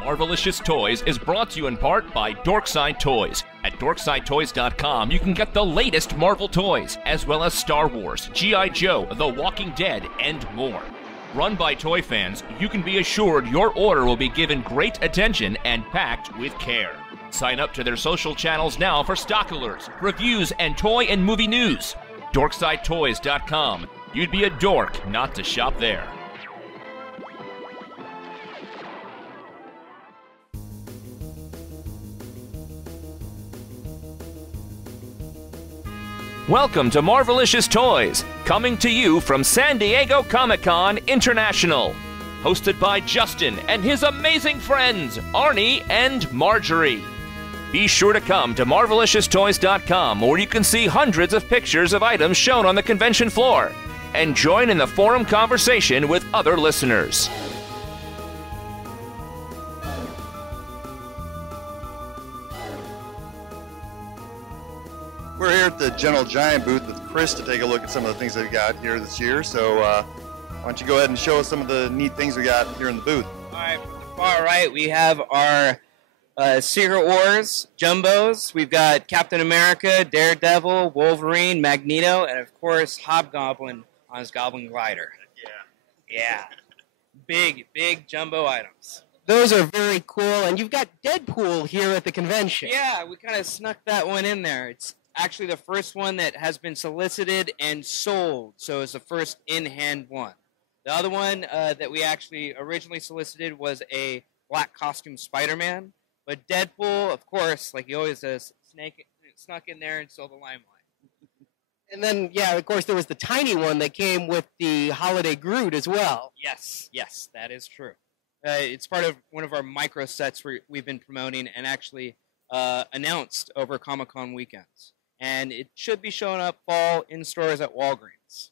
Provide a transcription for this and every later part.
Marvelicious Toys is brought to you in part by Dorkside Toys. At DorksideToys.com, you can get the latest Marvel toys, as well as Star Wars, G.I. Joe, The Walking Dead, and more. Run by toy fans, you can be assured your order will be given great attention and packed with care. Sign up to their social channels now for stock alerts, reviews, and toy and movie news. DorksideToys.com. You'd be a dork not to shop there. Welcome to Marvelicious Toys, coming to you from San Diego Comic-Con International. Hosted by Justin and his amazing friends, Arnie and Marjorie. Be sure to come to MarveliciousToys.com, where you can see hundreds of pictures of items shown on the convention floor, and join in the forum conversation with other listeners. We're here at the Gentle Giant booth with Chris to take a look at some of the things that we got here this year. So why don't you go ahead and show us some of the neat things we got here in the booth. All right, from the far right, we have our Secret Wars Jumbos. We've got Captain America, Daredevil, Wolverine, Magneto, and of course Hobgoblin on his Goblin Glider. Yeah. Big jumbo items. Those are very cool, and you've got Deadpool here at the convention. Yeah, we kind of snuck that one in there. It's actually the first one that has been solicited and sold, so it's the first in-hand one. The other one that we actually originally solicited was a black costume Spider-Man, but Deadpool, of course, like he always does, snuck in there and stole the limelight. And then, yeah, of course, there was the tiny one that came with the Holiday Groot as well. Yes, that is true. It's part of one of our micro sets we've been promoting and actually announced over Comic-Con weekends. And it should be showing up fall in stores at Walgreens.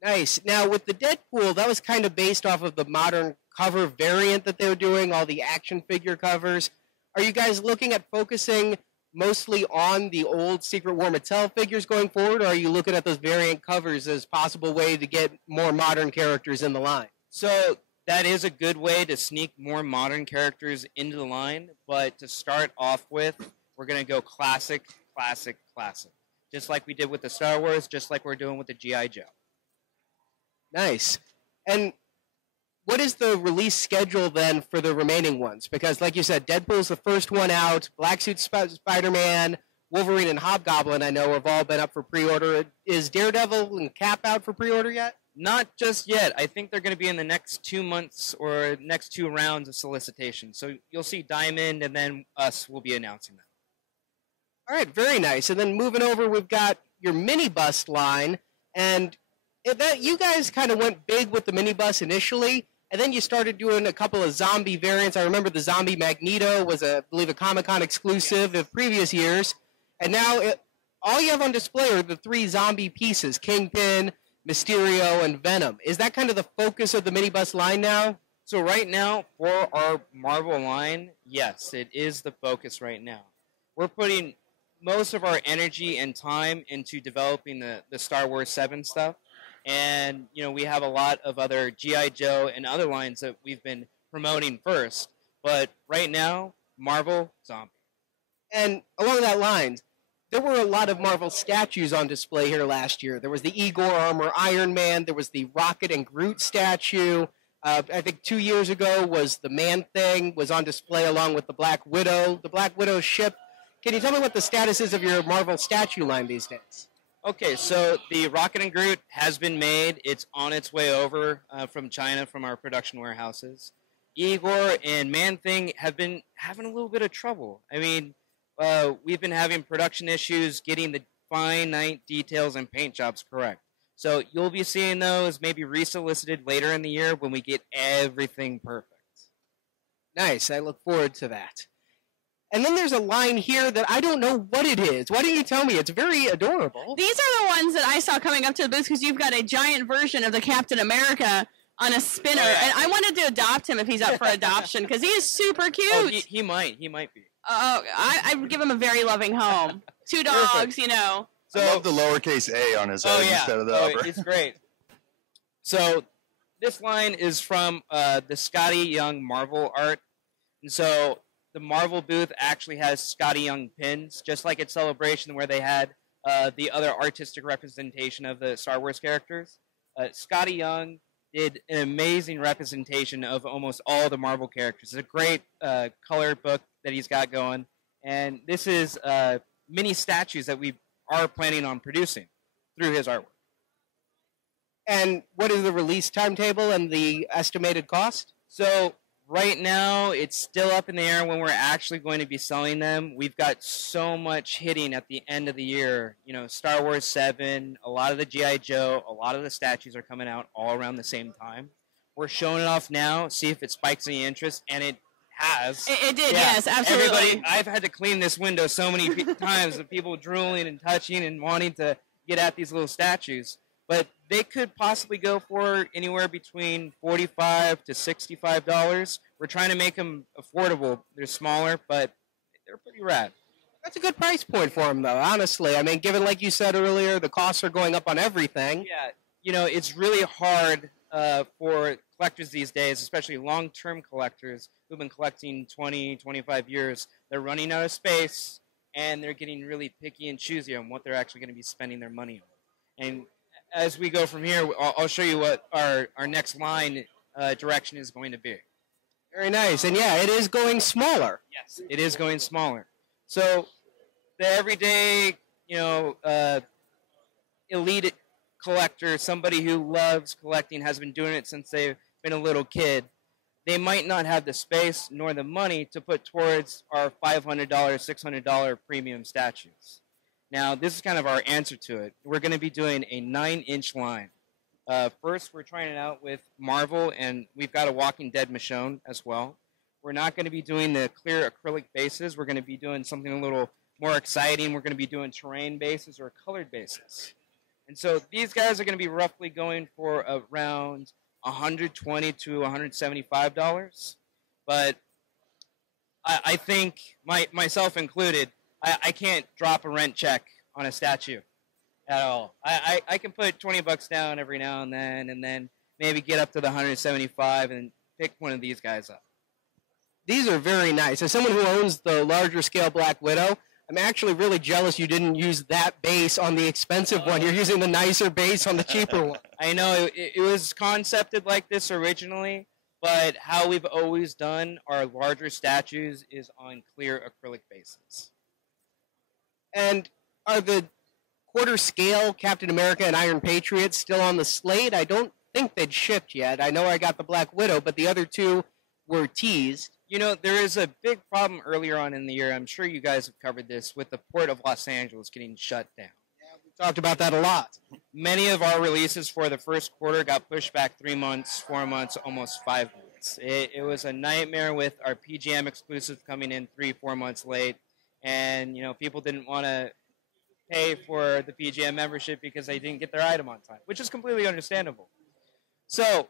Nice. Now, with the Deadpool, that was kind of based off of the modern cover variant that they were doing, all the action figure covers. Are you guys looking at focusing mostly on the old Secret War Mattel figures going forward, or are you looking at those variant covers as a possible way to get more modern characters in the line? So that is a good way to sneak more modern characters into the line, but to start off with, we're going to go classic. Just like we did with the Star Wars, just like we're doing with the G.I. Joe. Nice. And what is the release schedule then for the remaining ones? Because like you said, Deadpool's the first one out, Black Suit Spider-Man, Wolverine, and Hobgoblin, I know, have all been up for pre-order. Is Daredevil and Cap out for pre-order yet? Not just yet. I think they're going to be in the next 2 months or next 2 rounds of solicitation. So you'll see Diamond, and then us will be announcing them. All right, very nice. And then moving over, we've got your mini bust line, and you guys kind of went big with the mini bus initially, and then you started doing a couple of zombie variants. I remember the zombie Magneto was, I believe, a Comic-Con exclusive of previous years, and now all you have on display are the 3 zombie pieces: Kingpin, Mysterio, and Venom. Is that kind of the focus of the mini bus line now? So right now, for our Marvel line, yes, it is the focus right now. We're putting most of our energy and time into developing the Star Wars 7 stuff. And, you know, we have a lot of other G.I. Joe and other lines that we've been promoting first. But right now, Marvel, zombie. And along that line, there were a lot of Marvel statues on display here last year. There was the Igor Armor Iron Man. There was the Rocket and Groot statue. I think 2 years ago was the Man-Thing was on display along with the Black Widow. The Black Widow ship. Can you tell me what the status is of your Marvel statue line these days? Okay, so the Rocket and Groot has been made. It's on its way over from China, from our production warehouses. Igor and Man-Thing have been having a little bit of trouble. I mean, we've been having production issues getting the finite details and paint jobs correct. So you'll be seeing those maybe resolicited later in the year when we get everything perfect. Nice. I look forward to that. And then there's a line here that I don't know what it is. Why don't you tell me? It's very adorable. These are the ones that I saw coming up to the booth because you've got a giant version of the Captain America on a spinner. And I wanted to adopt him if he's up for adoption because he is super cute. Oh, he might be. I would give him a very loving home. 2 dogs, Perfect. you know. So, I love the lowercase a on his head instead of the upper. It's great. So this line is from the Scotty Young Marvel art. And so the Marvel booth actually has Scotty Young pins, just like at Celebration where they had the other artistic representation of the Star Wars characters. Scotty Young did an amazing representation of almost all the Marvel characters. It's a great color book that he's got going. And this is mini statues that we are planning on producing through his artwork. And what is the release timetable and the estimated cost? So right now, it's still up in the air when we're actually going to be selling them. We've got so much hitting at the end of the year. You know, Star Wars 7, a lot of the G.I. Joe, a lot of the statues are coming out all around the same time. We're showing it off now, see if it spikes any interest, and it has. It did, yes, absolutely. Everybody, I've had to clean this window so many times of people drooling and touching and wanting to get at these little statues. But they could possibly go for anywhere between $45 to $65. We're trying to make them affordable. They're smaller, but they're pretty rad. That's a good price point for them, though, honestly. I mean, given, like you said earlier, the costs are going up on everything. Yeah, you know, it's really hard for collectors these days, especially long-term collectors who've been collecting 20, 25 years. They're running out of space, and they're getting really picky and choosy on what they're actually going to be spending their money on. And as we go from here, I'll show you what our next line direction is going to be. Very nice. And yeah, it is going smaller. Yes, it is going smaller. So the everyday, you know, elite collector, somebody who loves collecting, has been doing it since they've been a little kid, they might not have the space nor the money to put towards our $500, $600 premium statues. Now, this is kind of our answer to it. We're going to be doing a 9-inch line. First, we're trying it out with Marvel, and we've got a Walking Dead Michonne as well. We're not going to be doing the clear acrylic bases. We're going to be doing something a little more exciting. We're going to be doing terrain bases or colored bases. And so these guys are going to be roughly going for around $120 to $175. But I think, myself included, I can't drop a rent check on a statue at all. I can put $20 down every now and then maybe get up to the 175 and pick one of these guys up. These are very nice. As someone who owns the larger scale Black Widow, I'm actually really jealous you didn't use that base on the expensive one. You're using the nicer base on the cheaper one. I know. It was concepted like this originally, but how we've always done our larger statues is on clear acrylic bases. And are the quarter scale Captain America and Iron Patriot still on the slate? I don't think they'd shipped yet. I know I got the Black Widow, but the other two were teased. You know, there is a big problem earlier on in the year. I'm sure you guys have covered this with the Port of Los Angeles getting shut down. Yeah, we talked about that a lot. Many of our releases for the first quarter got pushed back 3 months, 4 months, almost 5 months. It was a nightmare with our PGM exclusive coming in 3-4 months late. And, you know, people didn't want to pay for the PGM membership because they didn't get their item on time, which is completely understandable. So,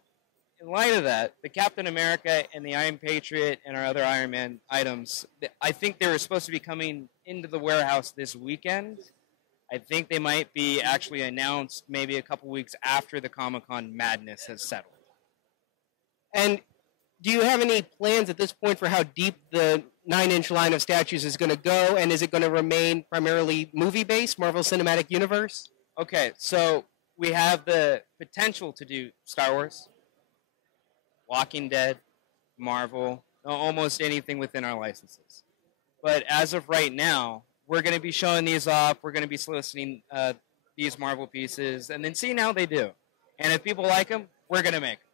in light of that, the Captain America and the Iron Patriot and our other Iron Man items, I think they were supposed to be coming into the warehouse this weekend. I think they might be actually announced maybe a couple weeks after the Comic-Con madness has settled. And do you have any plans at this point for how deep the 9-inch line of statues is going to go? And is it going to remain primarily movie-based, Marvel Cinematic Universe? Okay, so we have the potential to do Star Wars, Walking Dead, Marvel, almost anything within our licenses. But as of right now, we're going to be showing these off. We're going to be soliciting these Marvel pieces and then seeing how they do. And if people like them, we're going to make them.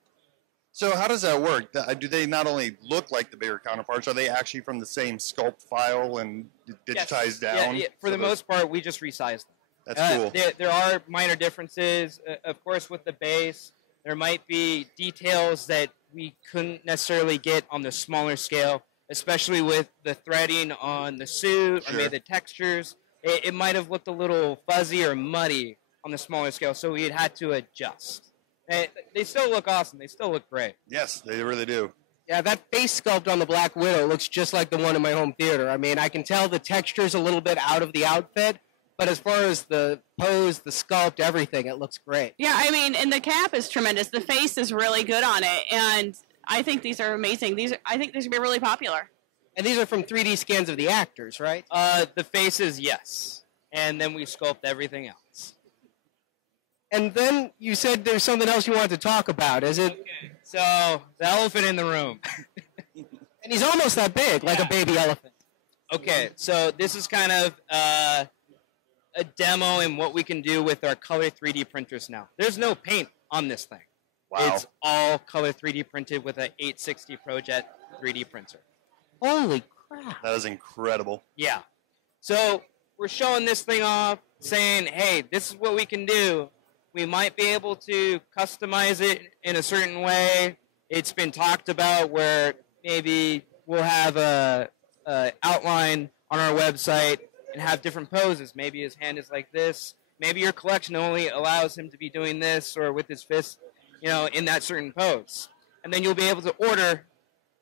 So how does that work? Do they not only look like the bigger counterparts, are they actually from the same sculpt file and digitized down? Yeah, for the most part, we just resize them. That's cool. There are minor differences. Of course, with the base, there might be details that we couldn't necessarily get on the smaller scale, especially with the threading on the suit or maybe the textures. It might have looked a little fuzzy or muddy on the smaller scale, so we had to adjust. They still look awesome. They still look great. Yes, they really do. Yeah, that face sculpt on the Black Widow looks just like the one in my home theater. I mean, I can tell the texture's a little bit out of the outfit, but as far as the pose, the sculpt, everything, it looks great. Yeah, I mean, and the cap is tremendous. The face is really good on it. And I think these are amazing. I think these are going to be really popular. And these are from 3D scans of the actors, right? The faces, yes. And then we sculpt everything else. And then you said there's something else you wanted to talk about. Is it? Okay. So, the elephant in the room. And he's almost that big, like a baby elephant. Okay, so this is kind of a demo in what we can do with our color 3D printers now. There's no paint on this thing. Wow. It's all color 3D printed with an 860 ProJet 3D printer. Holy crap. That is incredible. Yeah. So we're showing this thing off, saying, hey, this is what we can do. We might be able to customize it in a certain way. It's been talked about where maybe we'll have a outline on our website and have different poses. Maybe his hand is like this. Maybe your collection only allows him to be doing this or with his fist, in that certain pose. And then you'll be able to order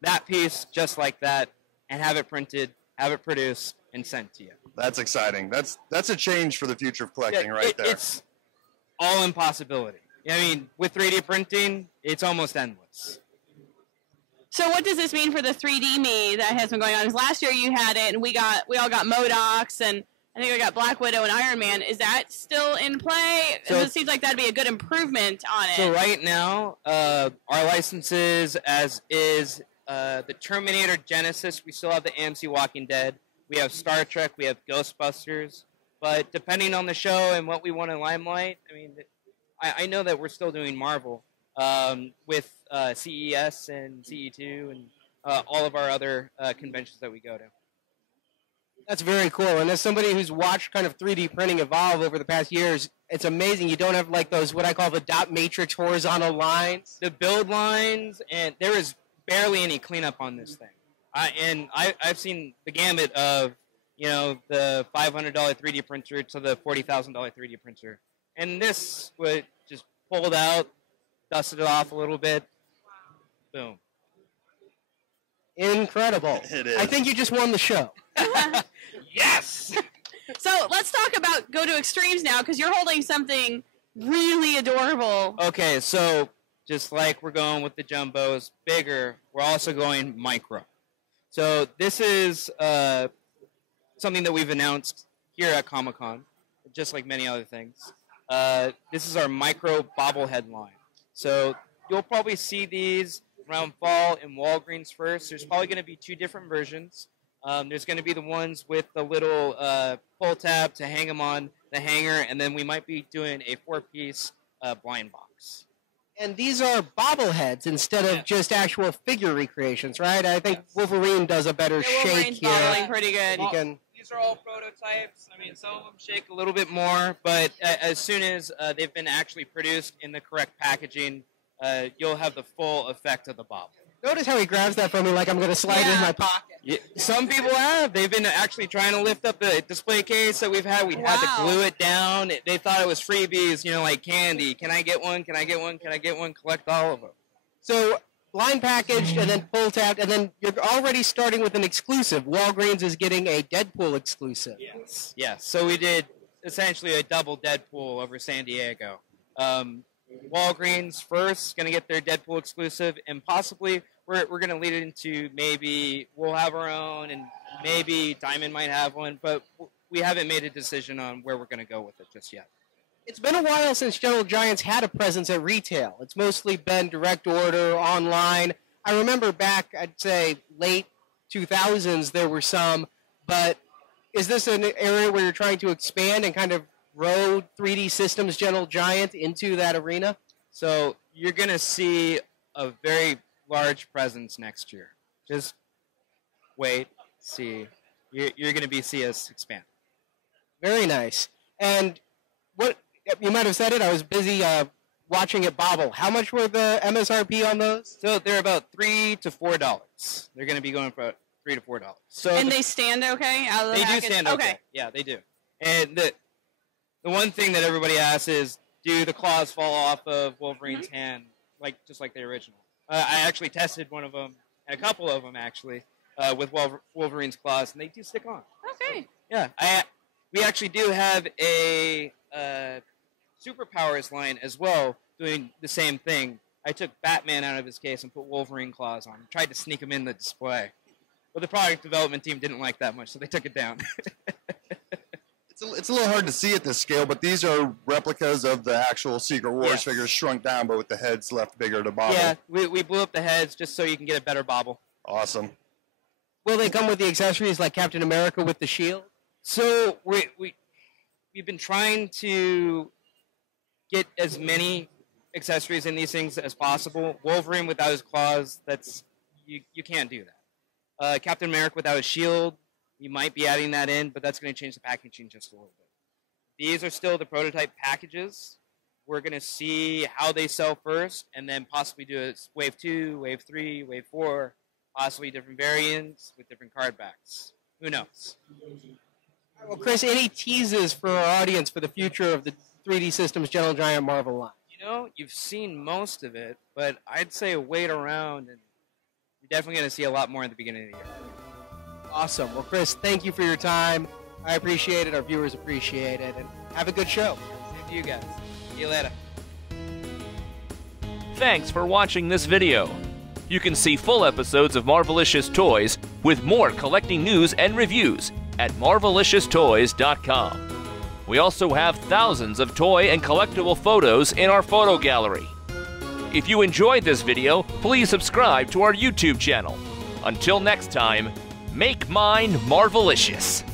that piece just like that and have it printed, have it produced, and sent to you. That's exciting. That's a change for the future of collecting right there. It's all impossibility. I mean, with 3D printing, it's almost endless. So what does this mean for the 3D me that has been going on? Because last year you had it, and we all got MODOKs, and I think we got Black Widow and Iron Man. Is that still in play? So, it seems like that'd be a good improvement on it. So right now, our licenses as is the Terminator Genesis. We still have the AMC Walking Dead. We have Star Trek. We have Ghostbusters. But depending on the show and what we want to limelight, I mean, I know that we're still doing Marvel with CES and CE2 and all of our other conventions that we go to. That's very cool. And as somebody who's watched kind of 3D printing evolve over the past years, it's amazing. You don't have like those, what I call the dot matrix horizontal lines. The build lines, and there is barely any cleanup on this thing. I've seen the gamut of, the $500 3D printer to the $40,000 3D printer. And this would just pulled out, dusted it off a little bit, boom. Incredible. It is. I think you just won the show. Yes! So let's talk about go to extremes now, because you're holding something really adorable. Okay, so just like we're going with the jumbos, bigger, we're also going micro. So this is something that we've announced here at Comic-Con, just like many other things. This is our micro bobblehead line. So you'll probably see these around fall in Walgreens first. There's probably going to be two different versions. There's going to be the ones with the little pull tab to hang them on the hanger, and then we might be doing a 4-piece blind box. And these are bobbleheads instead of just actual figure recreations, right? I think Wolverine does a better shake Wolverine's here. bobbling pretty good. You can, These are all prototypes. I mean, some of them shake a little bit more, but as soon as they've been actually produced in the correct packaging, you'll have the full effect of the bobble. notice how he grabs that from me like I'm going to slide it in my pocket. Yeah, some people have. They've been actually trying to lift up the display case that we've had. We had to glue it down. They thought it was freebies, like candy. Can I get one? Can I get one? Can I get one? Collect all of them. So line packaged and then pull tabbed, and then you're already starting with an exclusive. Walgreens is getting a Deadpool exclusive. Yes. So we did essentially a double Deadpool over San Diego. Walgreens first, going to get their Deadpool exclusive, and possibly we're going to lead it into maybe we'll have our own, and maybe Diamond might have one, but we haven't made a decision on where we're going to go with it just yet. It's been a while since Gentle Giants had a presence at retail. It's mostly been direct order, online. I remember back, I'd say, late 2000s, there were some, but is this an area where you're trying to expand and kind of grow 3D Systems Gentle Giant into that arena? So you're going to see a very large presence next year. Just wait, see. You're going to see us expand. Very nice. And what you might have said it, I was busy watching it bobble. How much were the MSRP on those? So they're about $3 to $4. They're going to be going for $3 to $4. So And they stand okay out of the they package? do stand okay. Yeah, they do. And the one thing that everybody asks is, do the claws fall off of Wolverine's hand, just like the original? I actually tested one of them, and a couple of them actually, with Wolverine's claws, and they do stick on. Okay. Yeah, we actually do have a Superpowers line as well, doing the same thing. I took Batman out of his case and put Wolverine claws on him. Tried to sneak him in the display. But the product development team didn't like that much, so they took it down. It's a little hard to see at this scale, but these are replicas of the actual Secret Wars figures shrunk down, but with the heads left bigger to bobble. Yeah, we blew up the heads just so you can get a better bobble. Awesome. Will they come with the accessories like Captain America with the shield? So we've been trying to get as many accessories in these things as possible. Wolverine without his claws, you can't do that. Captain America without his shield, you might be adding that in, but that's going to change the packaging just a little bit. These are still the prototype packages. We're going to see how they sell first, and then possibly do a wave 2, wave 3, wave 4, possibly different variants with different card backs. Who knows? Well, Chris, any teases for our audience for the future of the 3D Systems Gentle Giant Marvel line? You know, you've seen most of it, but I'd say wait around, and you're definitely going to see a lot more at the beginning of the year. Awesome. Well, Chris, thank you for your time. I appreciate it. Our viewers appreciate it. And have a good show. Same to you guys. See you later. Thanks for watching this video. You can see full episodes of Marvelicious Toys with more collecting news and reviews at marvelicioustoys.com. We also have thousands of toy and collectible photos in our photo gallery. If you enjoyed this video, please subscribe to our YouTube channel. Until next time, make mine Marvelicious.